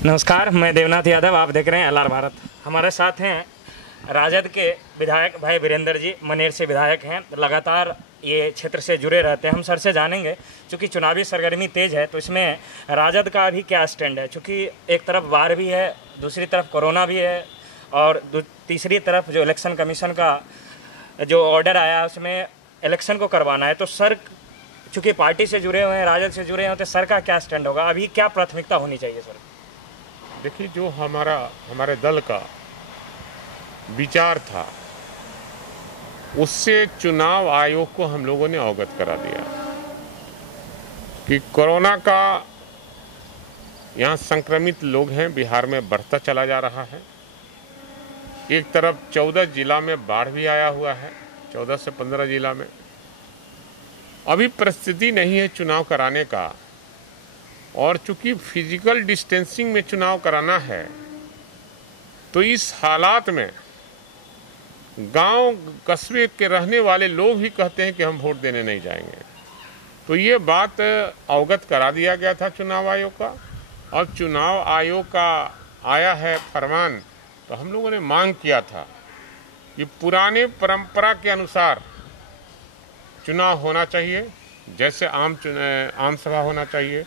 नमस्कार, मैं देवनाथ यादव, आप देख रहे हैं एलआर भारत। हमारे साथ हैं राजद के विधायक भाई वीरेंद्र जी, मनेर से विधायक हैं, लगातार ये क्षेत्र से जुड़े रहते हैं। हम सर से जानेंगे, चूँकि चुनावी सरगर्मी तेज़ है, तो इसमें राजद का भी क्या स्टैंड है। चूँकि एक तरफ वार भी है, दूसरी तरफ कोरोना भी है, और तीसरी तरफ जो इलेक्शन कमीशन का जो ऑर्डर आया उसमें इलेक्शन को करवाना है। तो सर चूँकि पार्टी से जुड़े हुए हैं, राजद से जुड़े हुए हैं, तो सर का क्या स्टैंड होगा, अभी क्या प्राथमिकता होनी चाहिए सर? देखिए, जो हमारे दल का विचार था उससे चुनाव आयोग को हम लोगों ने अवगत करा दिया कि कोरोना का यहाँ संक्रमित लोग हैं, बिहार में बढ़ता चला जा रहा है। एक तरफ 14 जिला में बाढ़ भी आया हुआ है, 14 से 15 जिला में। अभी परिस्थिति नहीं है चुनाव कराने का, और चूंकि फिजिकल डिस्टेंसिंग में चुनाव कराना है, तो इस हालात में गांव कस्बे के रहने वाले लोग भी कहते हैं कि हम वोट देने नहीं जाएंगे। तो ये बात अवगत करा दिया गया था चुनाव आयोग का, और चुनाव आयोग का आया है फरमान। तो हम लोगों ने मांग किया था कि पुराने परंपरा के अनुसार चुनाव होना चाहिए, जैसे आम सभा होना चाहिए,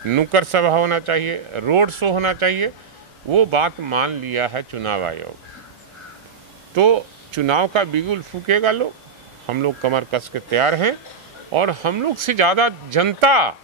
नुक्कड़ सभा होना चाहिए, रोड शो होना चाहिए। वो बात मान लिया है चुनाव आयोग। तो चुनाव का बिगुल फूकेगा लोग, हम लोग कमर कस के तैयार हैं, और हम लोग से ज़्यादा जनता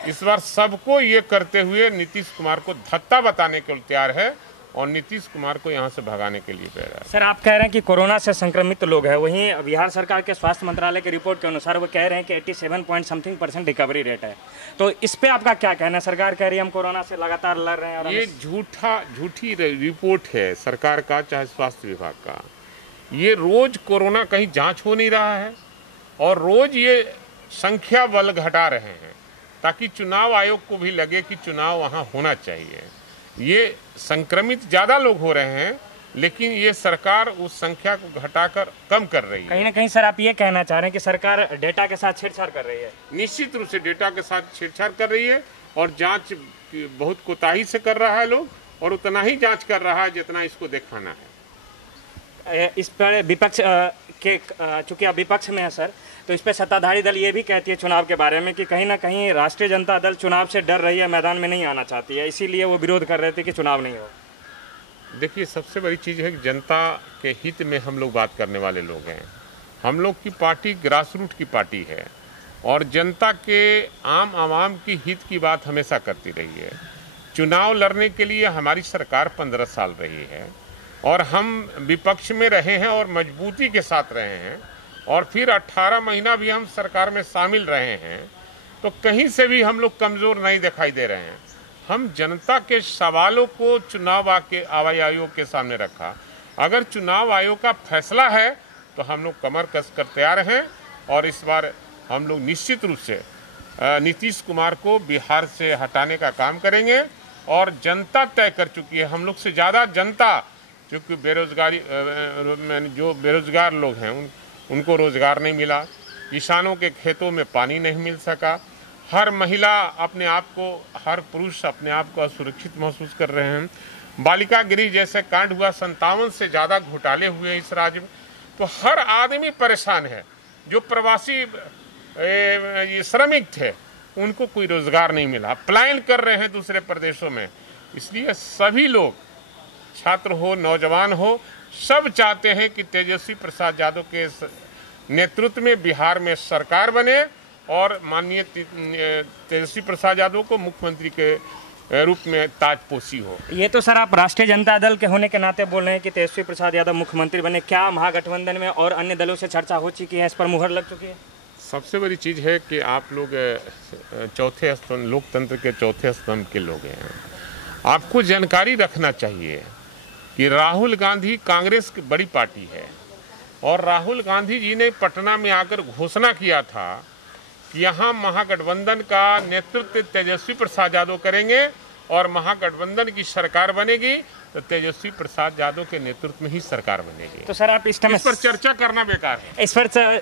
इस बार सबको ये करते हुए नीतीश कुमार को धत्ता बताने के लिए तैयार है, और नीतीश कुमार को यहाँ से भगाने के लिए तैयार है। सर, आप कह रहे हैं कि कोरोना से संक्रमित लोग हैं, वहीं बिहार सरकार के स्वास्थ्य मंत्रालय की रिपोर्ट के अनुसार वो कह रहे हैं कि 87% रिकवरी रेट है। तो इस पे आपका क्या कहना है? सरकार कह रही है हम कोरोना से लगातार लड़ रहे हैं, और ये झूठी रिपोर्ट है सरकार का, चाहे स्वास्थ्य विभाग का। ये रोज कोरोना कहीं जांच हो नहीं रहा है, और रोज ये संख्या बल घटा रहे हैं ताकि चुनाव आयोग को भी लगे कि चुनाव वहाँ होना चाहिए। ये संक्रमित ज्यादा लोग हो रहे हैं, लेकिन ये सरकार उस संख्या को घटाकर कम कर रही है। कहीं ना कहीं सर आप ये कहना चाह रहे हैं कि सरकार डेटा के साथ छेड़छाड़ कर रही है? निश्चित रूप से डेटा के साथ छेड़छाड़ कर रही है, और जांच बहुत कोताही से कर रहा है लोग, और उतना ही जांच कर रहा है जितना इसको दिखाना है। इस पर विपक्ष के चूंकि आप विपक्ष में है सर, तो इस पर सत्ताधारी दल ये भी कहती है चुनाव के बारे में कि कहीं ना कहीं राष्ट्रीय जनता दल चुनाव से डर रही है, मैदान में नहीं आना चाहती है, इसीलिए वो विरोध कर रहे थे कि चुनाव नहीं हो। देखिए, सबसे बड़ी चीज़ है कि जनता के हित में हम लोग बात करने वाले लोग हैं। हम लोग की पार्टी ग्रास रूट की पार्टी है, और जनता के आम आवाम की हित की बात हमेशा करती रही है। चुनाव लड़ने के लिए हमारी सरकार 15 साल रही है, और हम विपक्ष में रहे हैं और मजबूती के साथ रहे हैं, और फिर 18 महीना भी हम सरकार में शामिल रहे हैं। तो कहीं से भी हम लोग कमज़ोर नहीं दिखाई दे रहे हैं। हम जनता के सवालों को चुनाव आयोग के सामने रखा। अगर चुनाव आयोग का फैसला है तो हम लोग कमर कस कर तैयार हैं, और इस बार हम लोग निश्चित रूप से नीतीश कुमार को बिहार से हटाने का काम करेंगे। और जनता तय कर चुकी है, हम लोग से ज़्यादा जनता, क्योंकि जो बेरोजगार लोग हैं उनको रोजगार नहीं मिला, किसानों के खेतों में पानी नहीं मिल सका, हर महिला अपने आप को, हर पुरुष अपने आप को असुरक्षित महसूस कर रहे हैं, बालिका गृह जैसे कांड हुआ, 57 से ज़्यादा घोटाले हुए इस राज्य में। तो हर आदमी परेशान है। जो प्रवासी श्रमिक थे उनको कोई रोजगार नहीं मिला, पलायन कर रहे हैं दूसरे प्रदेशों में। इसलिए सभी लोग, छात्र हो, नौजवान हो, सब चाहते हैं कि तेजस्वी प्रसाद यादव के नेतृत्व में बिहार में सरकार बने, और माननीय तेजस्वी प्रसाद यादव को मुख्यमंत्री के रूप में ताजपोशी हो। ये तो सर आप राष्ट्रीय जनता दल के होने के नाते बोल रहे हैं कि तेजस्वी प्रसाद यादव मुख्यमंत्री बने। क्या महागठबंधन में और अन्य दलों से चर्चा हो चुकी है, इस पर मुहर लग चुकी है? सबसे बड़ी चीज़ है कि आप लोग चौथे स्तंभ, लोकतंत्र के चौथे स्तंभ के लोग हैं। आपको जानकारी रखना चाहिए कि राहुल गांधी कांग्रेस की बड़ी पार्टी है, और राहुल गांधी जी ने पटना में आकर घोषणा किया था कि यहाँ महागठबंधन का नेतृत्व तेजस्वी प्रसाद यादव करेंगे, और महागठबंधन की सरकार बनेगी तो तेजस्वी प्रसाद यादव के नेतृत्व में ही सरकार बनेगी। तो सर आप इस पर चर्चा करना बेकार है।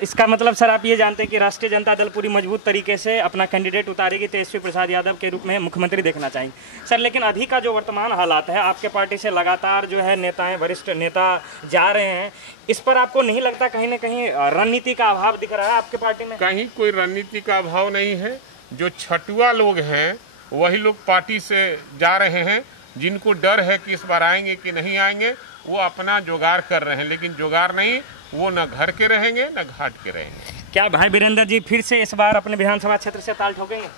इसका मतलब सर आप ये जानते हैं कि राष्ट्रीय जनता दल पूरी मजबूत तरीके से अपना कैंडिडेट उतारेगी, तेजस्वी प्रसाद यादव के रूप में मुख्यमंत्री देखना चाहेंगे सर। लेकिन अभी का जो वर्तमान हालात है, आपके पार्टी से लगातार जो है नेताएं, वरिष्ठ नेता जा रहे हैं, इस पर आपको नहीं लगता कहीं ना कहीं रणनीति का अभाव दिख रहा है आपके पार्टी में? कहीं कोई रणनीति का अभाव नहीं है। जो छटुआ लोग हैं वही लोग पार्टी से जा रहे हैं। जिनको डर है कि इस बार आएंगे कि नहीं आएंगे, वो अपना जुगाड़ कर रहे हैं, लेकिन जुगाड़ नहीं, वो न घर के रहेंगे न घाट के रहेंगे। क्या भाई वीरेंद्र जी फिर से इस बार अपने विधानसभा क्षेत्र से ताल ठोकेंगे?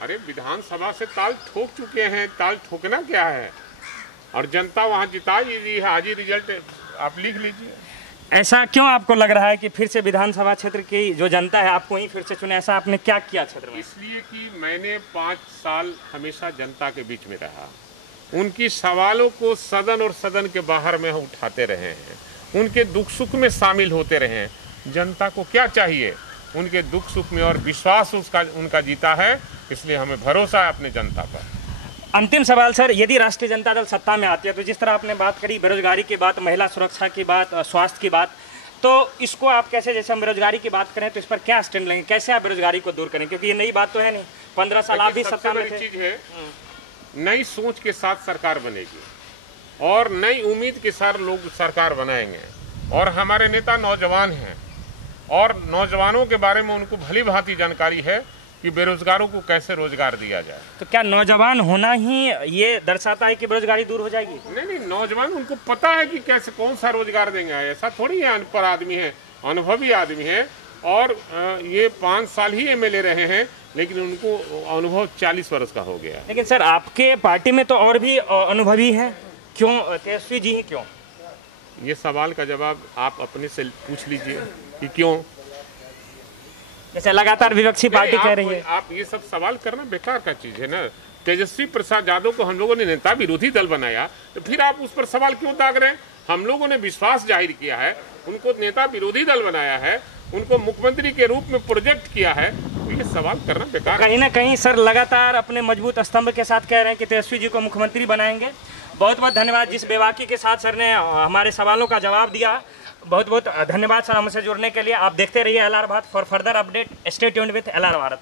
अरे विधानसभा से ताल ठोक चुके हैं, ताल ठोकना क्या है, और जनता वहाँ जिता ही दी है। आज ही रिजल्ट आप लिख लीजिए। ऐसा क्यों आपको लग रहा है कि फिर से विधानसभा क्षेत्र की जो जनता है आपको ही फिर से चुने? ऐसा आपने क्या किया क्षेत्र में? इसलिए कि मैंने 5 साल हमेशा जनता के बीच में रहा। उनकी सवालों को सदन और सदन के बाहर में हम उठाते रहे हैं, उनके दुख सुख में शामिल होते रहे हैं। जनता को क्या चाहिए, उनके दुख सुख में, और विश्वास उनका जीता है, इसलिए हमें भरोसा है अपने जनता पर। अंतिम सवाल सर, यदि राष्ट्रीय जनता दल सत्ता में आती है तो जिस तरह आपने बात करी, बेरोजगारी की बात, महिला सुरक्षा की बात, स्वास्थ्य की बात, तो इसको आप कैसे, जैसे हम बेरोजगारी की बात करें तो इस पर क्या स्टैंड लेंगे, कैसे आप बेरोजगारी को दूर करें? क्योंकि ये नई बात तो है नहीं, 15 साल आप भी सत्ता में थे। चीज है, नई सोच के साथ सरकार बनेगी और नई उम्मीद के साथ लोग सरकार बनाएंगे। और हमारे नेता नौजवान हैं और नौजवानों के बारे में उनको भली भांति जानकारी है कि बेरोजगारों को कैसे रोजगार दिया जाए। तो क्या नौजवान होना ही ये दर्शाता है कि बेरोजगारी दूर हो जाएगी? नहीं, नौजवान उनको पता है कि कैसे कौन सा रोजगार देंगे। ऐसा थोड़ी है, अनपढ़ आदमी है, अनुभवी आदमी है, और ये 5 साल ही एमएलए रहे हैं, लेकिन उनको अनुभव 40 वर्ष का हो गया। लेकिन सर आपके पार्टी में तो और भी अनुभवी हैं, क्यों तेजस्वी जी ही क्यों? ये सवाल का जवाब आप अपने से पूछ लीजिए कि क्यों। जैसे लगातार विपक्षी पार्टी कह रही है। आप ये सब सवाल करना बेकार का चीज है ना। तेजस्वी प्रसाद यादव को हम लोगों ने नेता विरोधी दल बनाया, तो फिर आप उस पर सवाल क्यों दाग रहे हैं? हम लोगों ने विश्वास जाहिर किया है, उनको नेता विरोधी दल बनाया है, उनको मुख्यमंत्री के रूप में प्रोजेक्ट किया है, तो ये सवाल करना बेकार। कहीं ना कहीं सर लगातार अपने मजबूत स्तंभ के साथ कह रहे हैं कि तेजस्वी जी को मुख्यमंत्री बनाएंगे। बहुत बहुत धन्यवाद जिस बेबाकी के साथ सर ने हमारे सवालों का जवाब दिया। बहुत बहुत धन्यवाद सर हमसे जुड़ने के लिए। आप देखते रहिए LR Bharat. For further update stay tuned with LR Bharat.